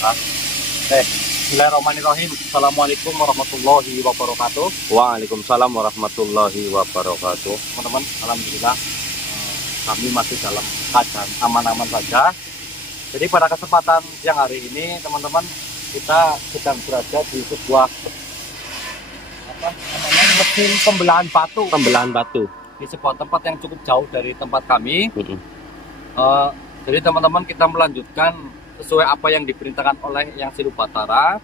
Bismillahirrahmanirrahim. Assalamualaikum warahmatullahi wabarakatuh. Waalaikumsalam warahmatullahi wabarakatuh. Teman-teman, alhamdulillah kami masih dalam keadaan aman-aman saja. Jadi pada kesempatan siang hari ini, teman-teman, kita sedang berada di sebuah mesin pembelahan batu. Pembelahan batu Di sebuah tempat yang cukup jauh dari tempat kami. Jadi teman-teman, kita melanjutkan sesuai apa yang diperintahkan oleh Yang Silu Batara,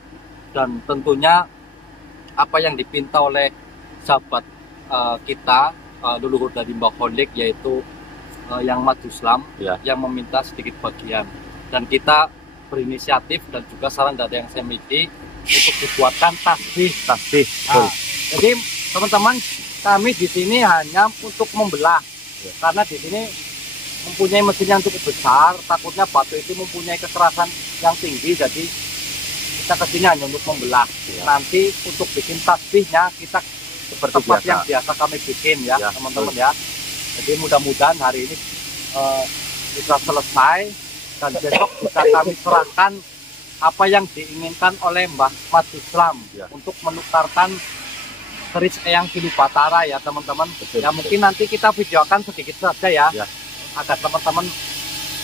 dan tentunya apa yang dipinta oleh sahabat kita, leluhur dari Mbah Kholik, yaitu Yang Maju Islam, ya. yang meminta sedikit bagian. Dan kita berinisiatif dan juga saran dari Yang Semiti untuk dibuatkan tasbih. Nah, jadi teman-teman, kami di sini hanya untuk membelah, karena di sini mempunyai mesin yang cukup besar. Takutnya batu itu mempunyai kekerasan yang tinggi, jadi kita kesini hanya untuk membelah. Nanti untuk bikin tasbihnya kita seperti yang biasa kami bikin ya teman-teman ya. Jadi mudah-mudahan hari ini bisa selesai, dan besok bisa kami serahkan apa yang diinginkan oleh Mbah Maju Islam untuk menukarkan keris Eyang Silu Batara ya teman-teman. Ya mungkin nanti kita videokan sedikit saja ya, agar teman-teman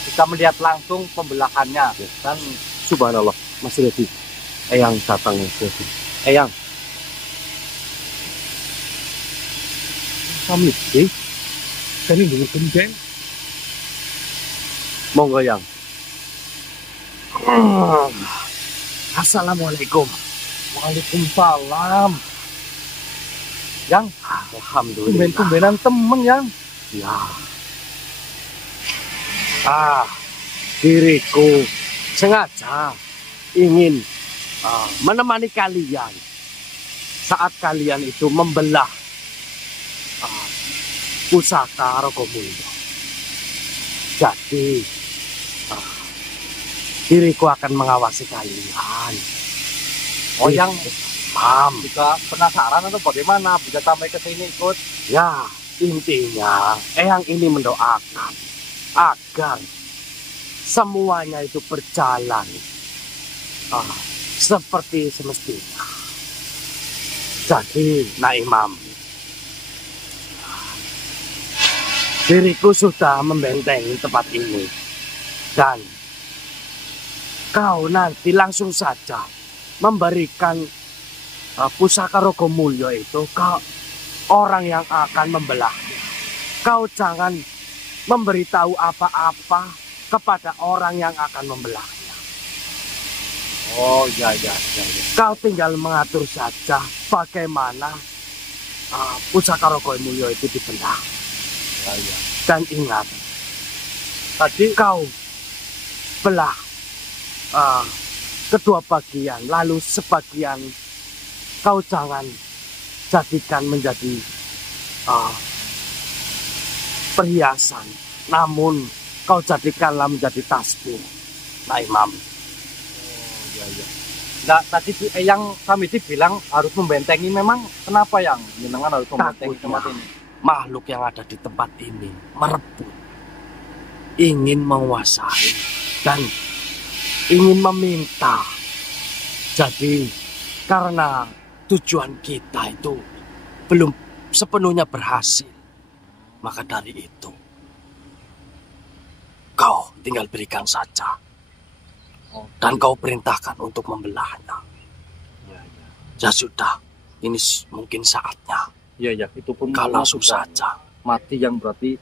bisa melihat langsung pembelahannya. Dan subhanallah, Mas Redi, Eyang datang, Eyang. kami sih jadi dulu gendeng. Monggo Yang. Assalamualaikum. Waalaikumsalam. Yang, alhamdulillah. tumben-tumbenan temen Yang. Ya. Diriku sengaja ingin menemani kalian saat kalian itu membelah pusaka Rogomulyo. Jadi diriku akan mengawasi kalian. Yang juga penasaran atau bagaimana bisa sampai ke sini ikut? Ya, intinya Eyang ini mendoakan agar semuanya itu berjalan seperti semestinya. Jadi, Nak Imam, diriku sudah membentengi tempat ini, dan kau nanti langsung saja memberikan pusaka Rogomulyo itu ke orang yang akan membelahnya. Kau jangan memberitahu apa-apa kepada orang yang akan membelahnya. Oh ya. Kau tinggal mengatur saja bagaimana pusaka Rogomulyo itu dibelah. Ya. Dan ingat, tadi kau belah kedua bagian, lalu sebagian kau jangan jadikan menjadi perhiasan, namun kau jadikanlah menjadi tasbih, Nah Imam. Oh ya. Nah, tadi yang kami bilang harus membentengi, memang kenapa Yang? Jenengan harus membentengi tempat ini? Makhluk yang ada di tempat ini merebut, ingin menguasai, dan ingin meminta. Jadi karena tujuan kita itu belum sepenuhnya berhasil, maka dari itu kau tinggal berikan saja, dan kau perintahkan untuk membelahnya. Ya sudah, ini mungkin saatnya. Iya, itu pun kau langsung saja mati, yang berarti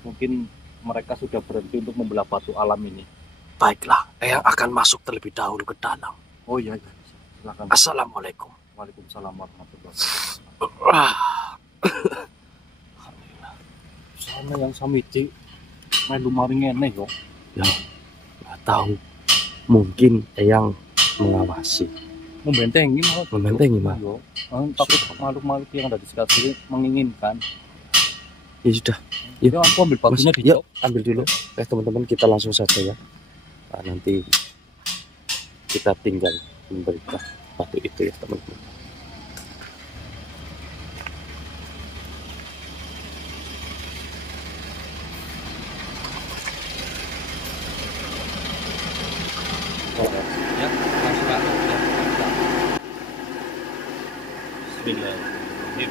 mungkin mereka sudah berhenti untuk membelah batu alam ini. Baiklah, Eyang akan masuk terlebih dahulu ke dalam. Oh iya, silakan. Assalamualaikum. Waalaikumsalam warahmatullahi wabarakatuh. Sana Yang Samiti melu maring ngene yo. Ya, nggak tahu. Mungkin Eyang mengawasi. Membentengi malah. Membentengi mah. Takut makhluk-makhluk yang ada di sekitar sini menginginkan. Ya sudah. Ya, aku ambil batunya di yuk, ambil dulu. Teman-teman, kita langsung saja ya. Nanti kita tinggal memberikan batu itu ya teman-teman. Bismillahirrahmanirrahim.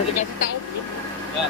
Udah dikasih tahu belum? Ya.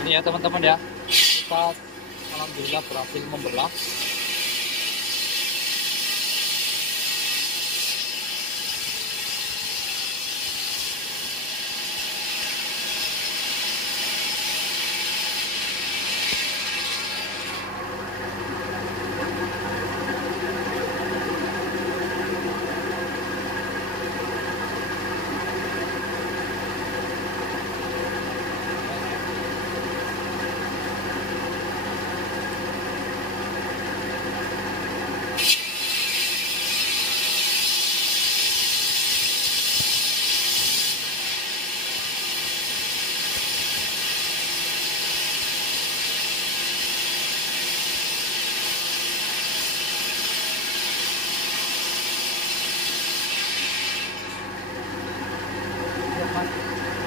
Ini ya teman-teman ya, kita alhamdulillah berhasil membelah.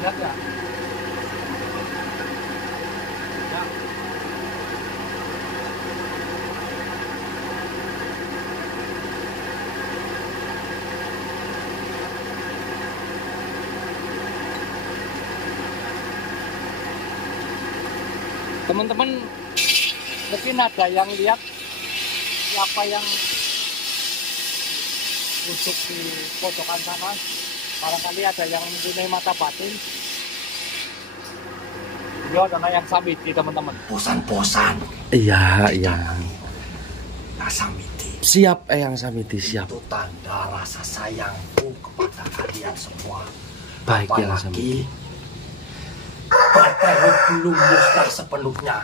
Lihat ya. Ya. Teman-teman mungkin ada yang lihat siapa yang untuk di pojokan sana, barangkali ada yang mempunyai mata batin. Dia adalah yang Samiti teman-teman. Bosan-bosan. Iya, iya. Nah, Samiti. Siap, Eyang Samiti, siap. Itu tanda rasa sayangku kepada kalian semua. Baik, Eyang Samiti. Partai belum musnah sepenuhnya.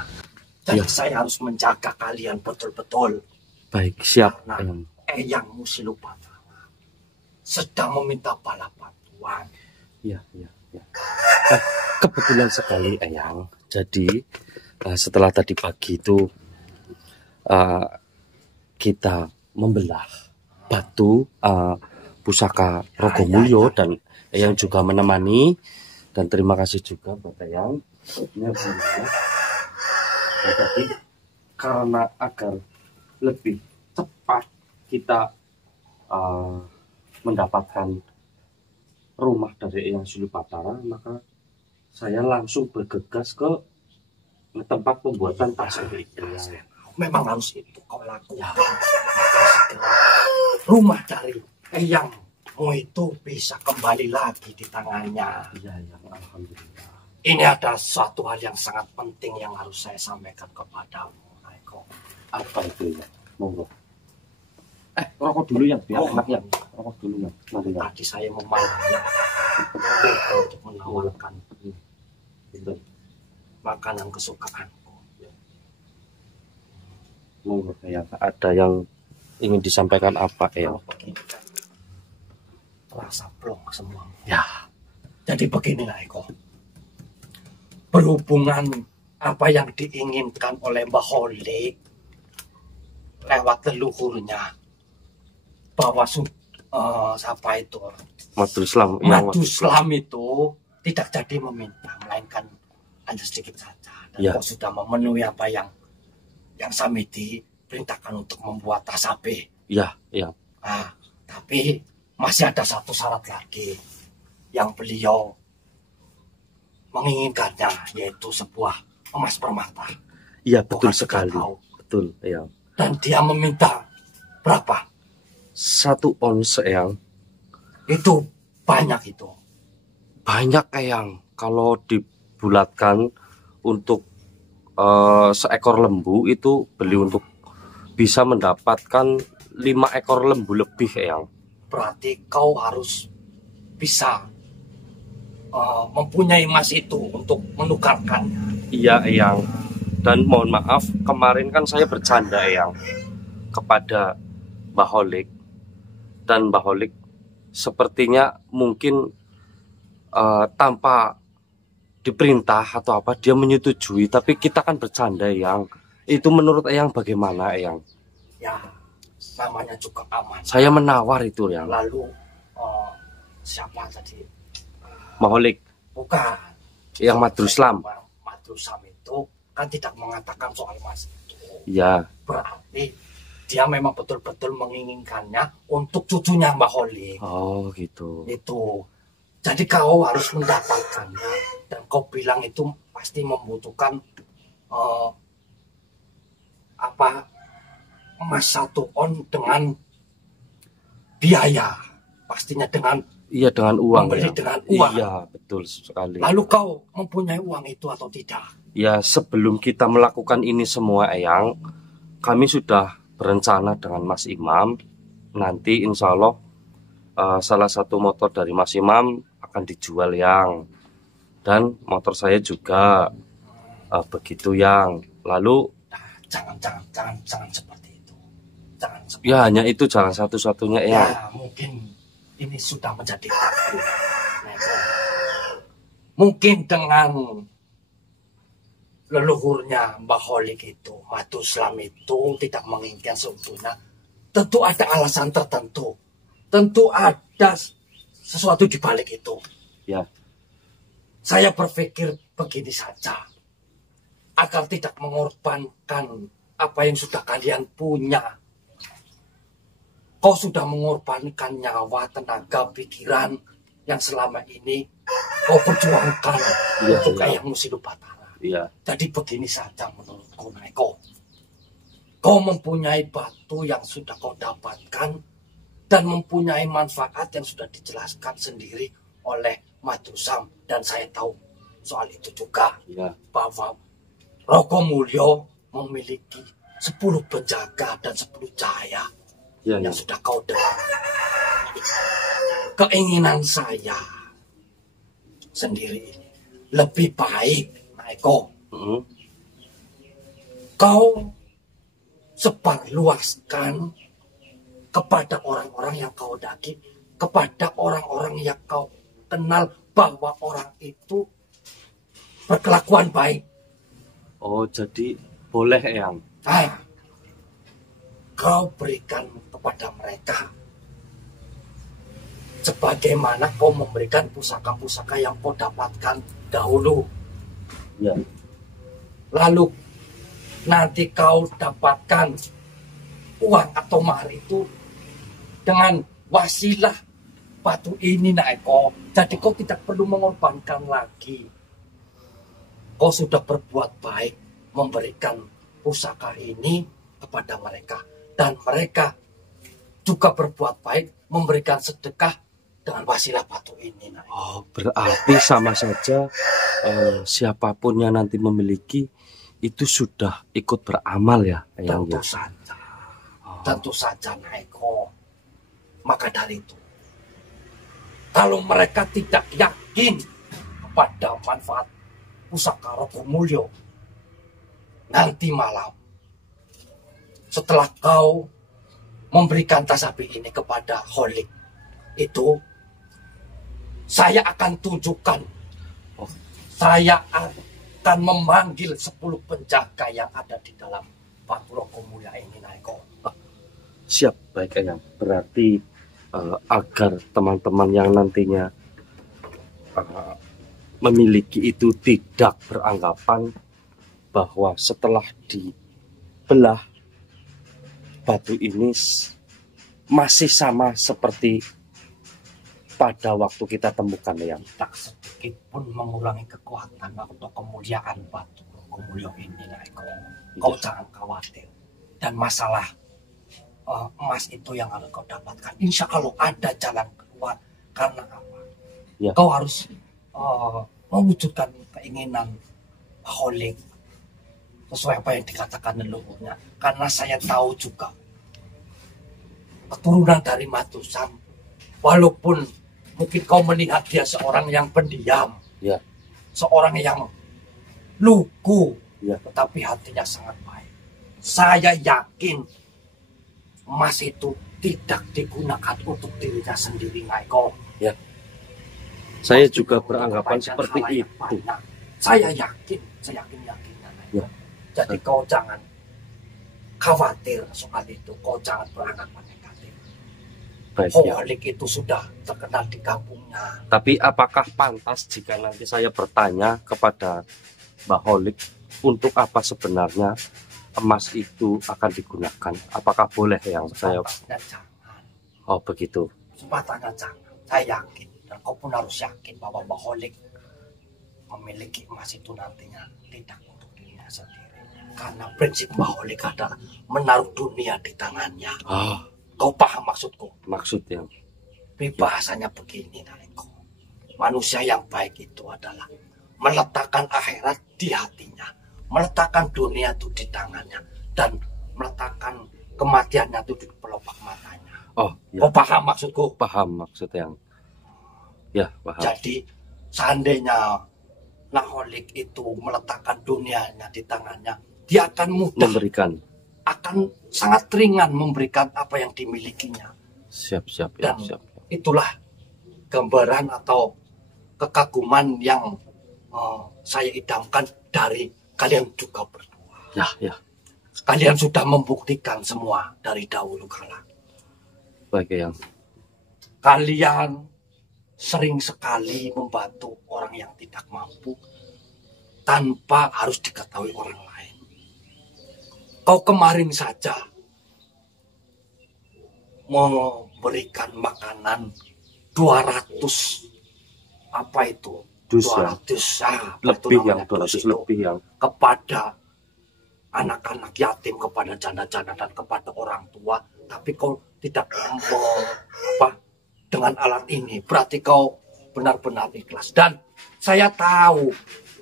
Jadi Ya. saya harus menjaga kalian betul-betul. Baik, siap, Nah, Eyang. Eyang Musilupatara sedang meminta bala bantuan. Iya, iya, iya. Kebetulan sekali, Eyang. Jadi, setelah tadi pagi itu kita membelah batu pusaka Rogomulyo dan Eyang juga menemani, dan terima kasih juga buat Eyang. Ini sebenarnya. Nah, jadi karena agar lebih cepat kita mendapatkan rumah dari Eyang Silupatara, maka saya langsung bergegas ke tempat pembuatan tasbih. Memang harus itu kau lakukan. Maka segera rumah dari Eyangmu itu bisa kembali lagi di tangannya. Iya, ya, alhamdulillah. Ini ada suatu hal yang sangat penting yang harus saya sampaikan kepadamu, Eko. Apa itu ya? Monggo. Rokok dulu ya, biar Oh. enak ya. Rokok dulu ya. Nanti ya. Tadi saya memanggilnya untuk menawarkan Itu. makanan kesukaanku. Monggo ya. Ada yang ingin disampaikan apa ya? Kalau begini kan rasa plong semua. Ya. Jadi beginilah Eko. Berhubungan apa yang diinginkan oleh Mbah Holik lewat leluhurnya bahwa siapa itu Madul Islam. Madu Islam itu tidak jadi meminta, melainkan hanya sedikit saja. Dan Ya. kau sudah memenuhi apa yang Samiti perintahkan untuk membuat tasabih. Ya, ya. Nah, tapi masih ada satu syarat lagi yang beliau menginginkannya, yaitu sebuah emas permata. Iya, betul Kau kan sekali. sudah tahu. Betul, ya. Dan dia meminta berapa? 1 ons, Eyang. untuk seekor lembu itu beli untuk bisa mendapatkan 5 ekor lembu lebih, Eyang. Berarti kau harus bisa mempunyai emas itu untuk menukarkannya. Iya, Eyang. Dan mohon maaf, kemarin kan saya bercanda, Eyang, kepada Mbah Holik. Dan Mbah Holik sepertinya mungkin tanpa diperintah atau apa dia menyetujui, tapi kita kan bercanda, Eyang. Itu menurut Eyang bagaimana, Eyang? Ya, namanya juga aman. Saya menawar itu, Eyang. Lalu siapa tadi? Mbah Holik. Bukan. Yang Madruslam. Madruslam itu kan tidak mengatakan soal emas itu. Iya. Berarti dia memang betul-betul menginginkannya untuk cucunya Mbah Holik. Oh, gitu. Itu. Jadi kau harus mendapatkannya. Dan kau bilang itu pasti membutuhkan emas 1 on dengan biaya. Pastinya dengan Iya, dengan uang. membeli Ya. dengan uang. Iya, betul sekali. Lalu kau mempunyai uang itu atau tidak? Ya, sebelum kita melakukan ini semua, Eyang, kami sudah berencana dengan Mas Imam. Nanti insya Allah salah satu motor dari Mas Imam akan dijual, Yang. Dan motor saya juga begitu, Yang. Lalu Jangan seperti itu. Jangan seperti ya hanya itu jalan satu-satunya, ya, Eyang. mungkin ini sudah menjadi takdir. Mungkin dengan leluhurnya Mbah Holik itu, Madruslam itu tidak menginginkan seutuhnya. Tentu ada alasan tertentu. Tentu ada sesuatu di balik itu. Ya. Saya berpikir begini saja. Agar tidak mengorbankan apa yang sudah kalian punya. Kau sudah mengorbankan nyawa, tenaga, pikiran yang selama ini kau perjuangkan untuk Eyang Musi Batara. Iya. Jadi begini saja menurutku, Naiko. Kau mempunyai batu yang sudah kau dapatkan dan mempunyai manfaat yang sudah dijelaskan sendiri oleh Madruslam, dan saya tahu soal itu juga. Iya. Bahwa Rogomulyo memiliki 10 penjaga dan 10 cahaya Ya, yang sudah kau dengar. Keinginan saya sendiri ini lebih baik, Naiko, kau sebarluaskan kepada orang-orang yang kau daki, kepada orang-orang yang kau kenal bahwa orang itu berkelakuan baik. Oh, jadi boleh, Eyang. Nah, kau berikan kepada mereka sebagaimana kau memberikan pusaka-pusaka yang kau dapatkan dahulu. Ya. Lalu nanti kau dapatkan uang atau mahar itu dengan wasilah batu ini, Naiko. Jadi kau tidak perlu mengorbankan lagi. Kau sudah berbuat baik memberikan pusaka ini kepada mereka. Dan mereka juga berbuat baik memberikan sedekah dengan wasilah batu ini, Naiko. Oh, berarti sama saja siapapun yang nanti memiliki itu sudah ikut beramal, ya, Eyang? Tentu saja. Tentu saja, Naiko. Maka dari itu, kalau mereka tidak yakin kepada manfaat pusaka Rogomulyo, nanti malam setelah kau memberikan tasbih ini kepada Holik itu, saya akan tunjukkan, saya akan memanggil 10 penjaga yang ada di dalam batu Rogomulyo ini, Naiko. Siap, baik, Eyang. Berarti agar teman-teman yang nantinya memiliki itu tidak beranggapan bahwa setelah dibelah batu ini masih sama seperti pada waktu kita temukan, Eyang. Tak sedikit pun mengurangi kekuatan atau kemuliaan batu Rogomulyo ini, Naiko. Kau jangan khawatir. Dan masalah emas itu yang harus kau dapatkan, insya Allah ada jalan keluar. Karena apa? Ya. Kau harus mewujudkan keinginan Holik sesuai apa yang dikatakan leluhurnya. Karena saya tahu juga keturunan dari Matusan, walaupun mungkin kau melihat dia seorang yang pendiam, Ya. seorang yang lugu, Ya. tetapi hatinya sangat baik. Saya yakin emas itu tidak digunakan untuk dirinya sendiri, Ngaiko. Ya. Saya juga beranggapan seperti itu. Banyak. Saya yakin yakinnya, Ngaiko. Ya. Jadi kau jangan khawatir soal itu, kau jangan beranggapan negatif. Baik, ya. Holik itu sudah terkenal di kampungnya. Tapi apakah pantas jika nanti saya bertanya kepada Mbah Holik untuk apa sebenarnya emas itu akan digunakan? Apakah boleh yang saya? Sempatannya jangan. Oh begitu. Sempatannya jangan. Saya yakin dan kau pun harus yakin bahwa Mbah Holik memiliki emas itu nantinya tidak untuk dirinya sendiri. Karena prinsip Mbah Holik adalah menaruh dunia di tangannya. Ah, Kau paham maksudku? maksudnya. Bahasanya begini, Nareko. Manusia yang baik itu adalah meletakkan akhirat di hatinya, meletakkan dunia itu di tangannya, dan meletakkan kematiannya itu di pelopak matanya. Oh, ya. Kau paham maksudku? Paham maksudnya. Ya, paham. Jadi seandainya Naholik itu meletakkan dunianya di tangannya, dia akan mudah, Memberikan. akan sangat ringan memberikan apa yang dimilikinya. Siap, ya, Dan siap. itulah gambaran atau kekaguman yang saya idamkan dari kalian juga berdua. Ya. Kalian sudah membuktikan semua dari dahulu kala. Baik, yang. Kalian sering sekali membantu orang yang tidak mampu tanpa harus diketahui orang lain. Kau kemarin saja memberikan makanan 200 apa itu? Dus, ya. 200 Lebih yang dus 200 itu lebih yang. kepada anak-anak yatim, kepada janda-janda dan kepada orang tua. Tapi kau tidak dengan alat ini, berarti kau benar-benar ikhlas. Dan saya tahu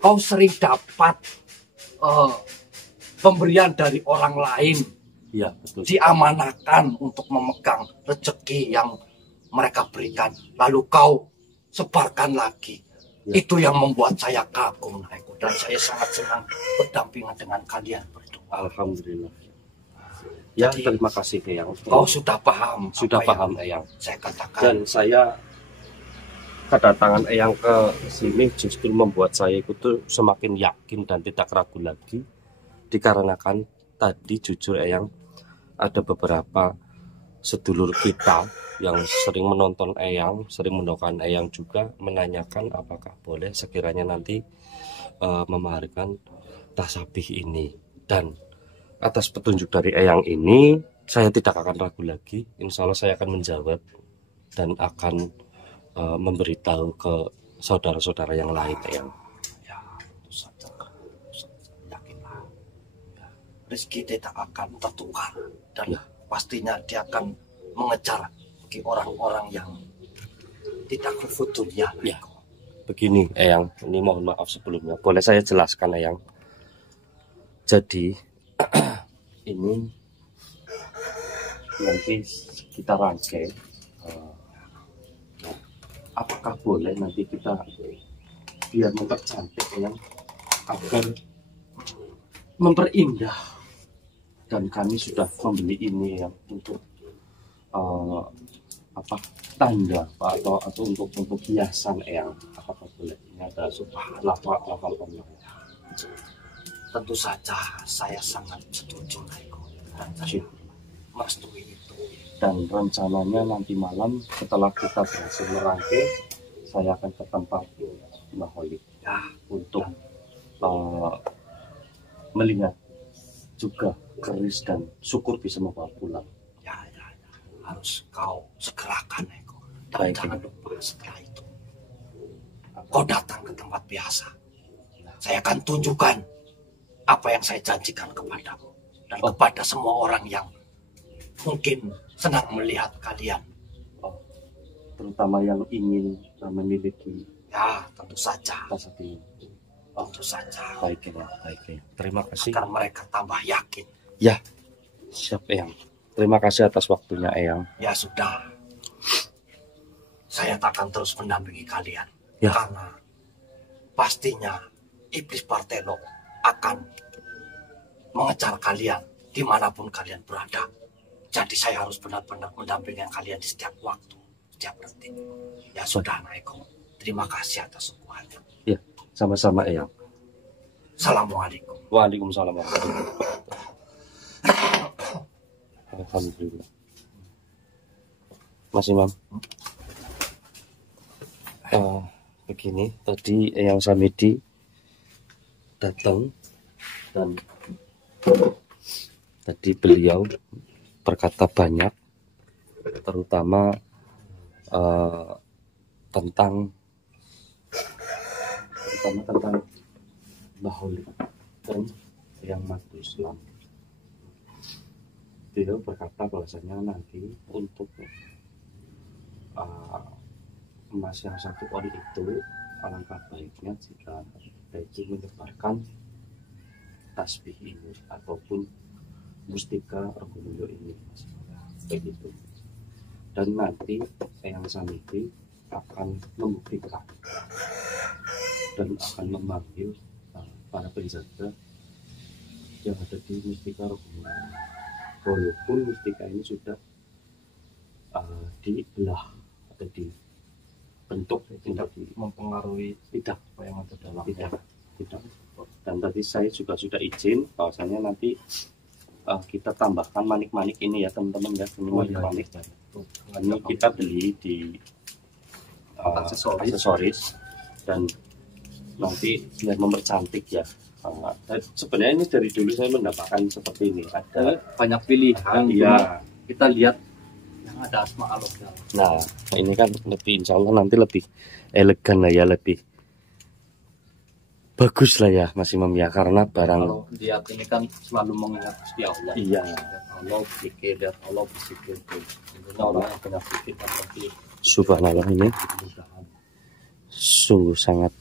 kau sering dapat pemberian dari orang lain, Ya, betul. diamanahkan untuk memegang rezeki yang mereka berikan, lalu kau sebarkan lagi. Ya. Itu yang membuat saya kagum, Naiko, dan saya sangat senang berdampingan dengan kalian berdua. Alhamdulillah. Ya, Jadi, terima kasih Eyang. Kau sudah paham? Sudah apa paham yang Eyang. saya katakan. Dan saya kedatangan Eyang ke sini justru membuat saya itu semakin yakin dan tidak ragu lagi, dikarenakan tadi jujur Eyang, ada beberapa sedulur kita yang sering menonton Eyang, sering mendoakan Eyang juga, menanyakan apakah boleh sekiranya nanti memaharikan tasabih ini. Dan atas petunjuk dari Eyang ini, saya tidak akan ragu lagi. Insya Allah saya akan menjawab dan akan memberitahu ke saudara-saudara yang lain, Eyang. Ya, itu saja. Yakinlah. Rezeki tidak akan tertukar dan Ya. pastinya dia akan mengejar bagi orang-orang yang tidak kufur dunia. Ya. Begini, Eyang, ini mohon maaf sebelumnya. Boleh saya jelaskan, Eyang? Jadi, ini nanti kita rangkai. Apakah boleh nanti kita biar mempercantik, Eyang, agar memperindah, dan kami sudah membeli ini ya untuk tanda atau untuk hiasan, Eyang. Apakah boleh? Ini ada lafal Allah. Tentu saja saya sangat setuju, Naiko, dan saya merestui itu. Dan rencananya nanti malam setelah kita berhasil merangkai, saya akan ke tempat Mbah Holik Ya, untuk melihat juga keris dan syukur bisa membawa pulang. ya, harus kau segerakan, Naiko. Dan Baik. jangan lupa setelah itu kau datang ke tempat biasa. Saya akan tunjukkan apa yang saya janjikan kepadamu dan kepada semua orang yang mungkin senang melihat kalian. Terutama yang ingin memiliki Ya, tentu saja. tasabih. Itu saja. Baik Eyang, baik Eyang. Terima kasih. Agar mereka tambah yakin. Ya, siap Eyang. Terima kasih atas waktunya Eyang. Ya sudah. Saya takkan terus mendampingi kalian. Ya. Karena pastinya iblis Bartelo akan mengejar kalian dimanapun kalian berada. Jadi saya harus benar-benar mendampingi kalian di setiap waktu, setiap detik. Ya sudah anak Eko. Terima kasih atas semuanya. Ya, sama-sama Eyang. Assalamualaikum. Waalaikumsalam warahmatullahi wabarakatuh. Alhamdulillah. Mas Imam. Begini, tadi Eyang Samidi datang dan tadi beliau berkata banyak, terutama tentang Baholik dan yang masuk Islam. Beliau berkata bahwasanya nanti untuk emas yang 1 on itu alangkah baiknya jika itu menyebarkan tasbih ini ataupun mustika Rogomulyo ini, begitu. Dan nanti Eyang Samidi akan membuktikan dan akan memanggil para penjaga yang ada di mustika Rogomulyo. Walaupun mustika ini sudah dibelah atau dibentuk, Tidak mempengaruhi tidak apa yang ada dalamnya. tidak. Dan tadi saya juga sudah izin bahwasanya nanti kita tambahkan manik-manik ini ya teman-teman ya, ini manik-manik. Ini kita beli di aksesoris dan nanti biar mempercantik ya. Sebenarnya ini dari dulu saya mendapatkan seperti ini. Ada Banyak pilihan, ya. Kita lihat yang ada Asma Allah. Nah, ini kan lebih, insya Allah nanti lebih elegan lah ya, lebih bagus lah ya Mas Imam ya, karena barang. Kalau lihat ini kan selalu mengingat Gusti Allah. Iya. Lihat Allah berpikir, lihat Allah berpikir. Tentunya orang yang banyak pikir kan berarti Subhanallah, ini kemudahan. sungguh sangat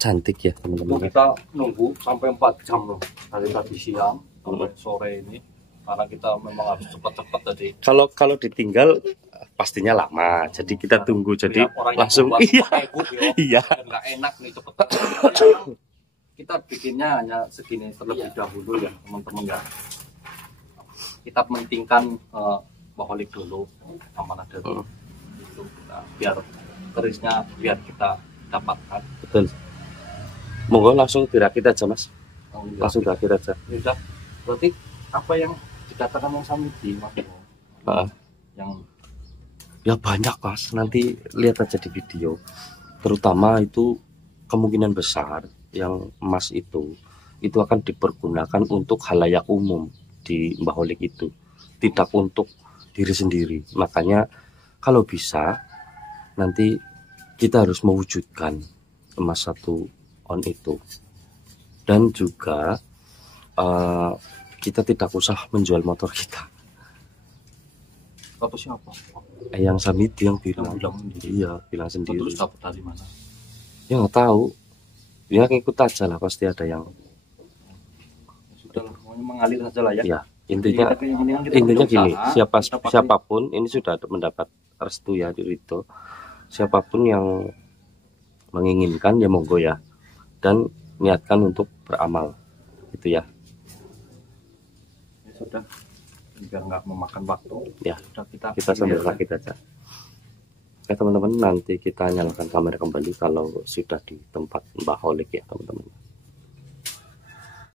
cantik ya teman-teman. Kita nunggu sampai 4 jam loh dari tadi siang sampai sore ini, karena kita memang harus cepat-cepat tadi. Kalau ditinggal pastinya lama, jadi kita tunggu, jadi Orang yang langsung buat iya kebut, yo. iya. Nggak enak nih cepet. Kita bikinnya hanya segini terlebih dahulu ya teman-teman ya. Kita mentingkan Baholik dulu, amanah dulu. Gitu. Nah, biar kerisnya biar kita dapatkan. Betul. Monggo langsung dirakit aja Mas, langsung dirakit aja. Sudah. Berarti apa yang dikatakan yang Samidi Mas? Yang Ya banyak Mas, nanti lihat aja di video. Terutama itu kemungkinan besar yang emas itu akan dipergunakan untuk halayak umum di Baholik itu, tidak untuk diri sendiri. Makanya kalau bisa nanti kita harus mewujudkan emas 1 on itu, dan juga kita tidak usah menjual motor kita. atau siapa? Eyang Samidi yang bilang. Iya, bilang sendiri. terus dapat dari mana? Ya nggak tahu, ya ngikut aja lah, pasti ada yang. Sudah lah, semuanya mengalir saja lah ya. Ya intinya Kita gini, berusaha, siapapun ini sudah mendapat restu ya di itu. Siapapun yang menginginkan ya monggo ya, dan niatkan untuk beramal gitu ya. Ya sudah, biar nggak memakan waktu. Ya, sudah kita sambil rakit aja. Oke teman-teman, nanti kita nyalakan kamera kembali kalau sudah di tempat Baholik ya teman-teman.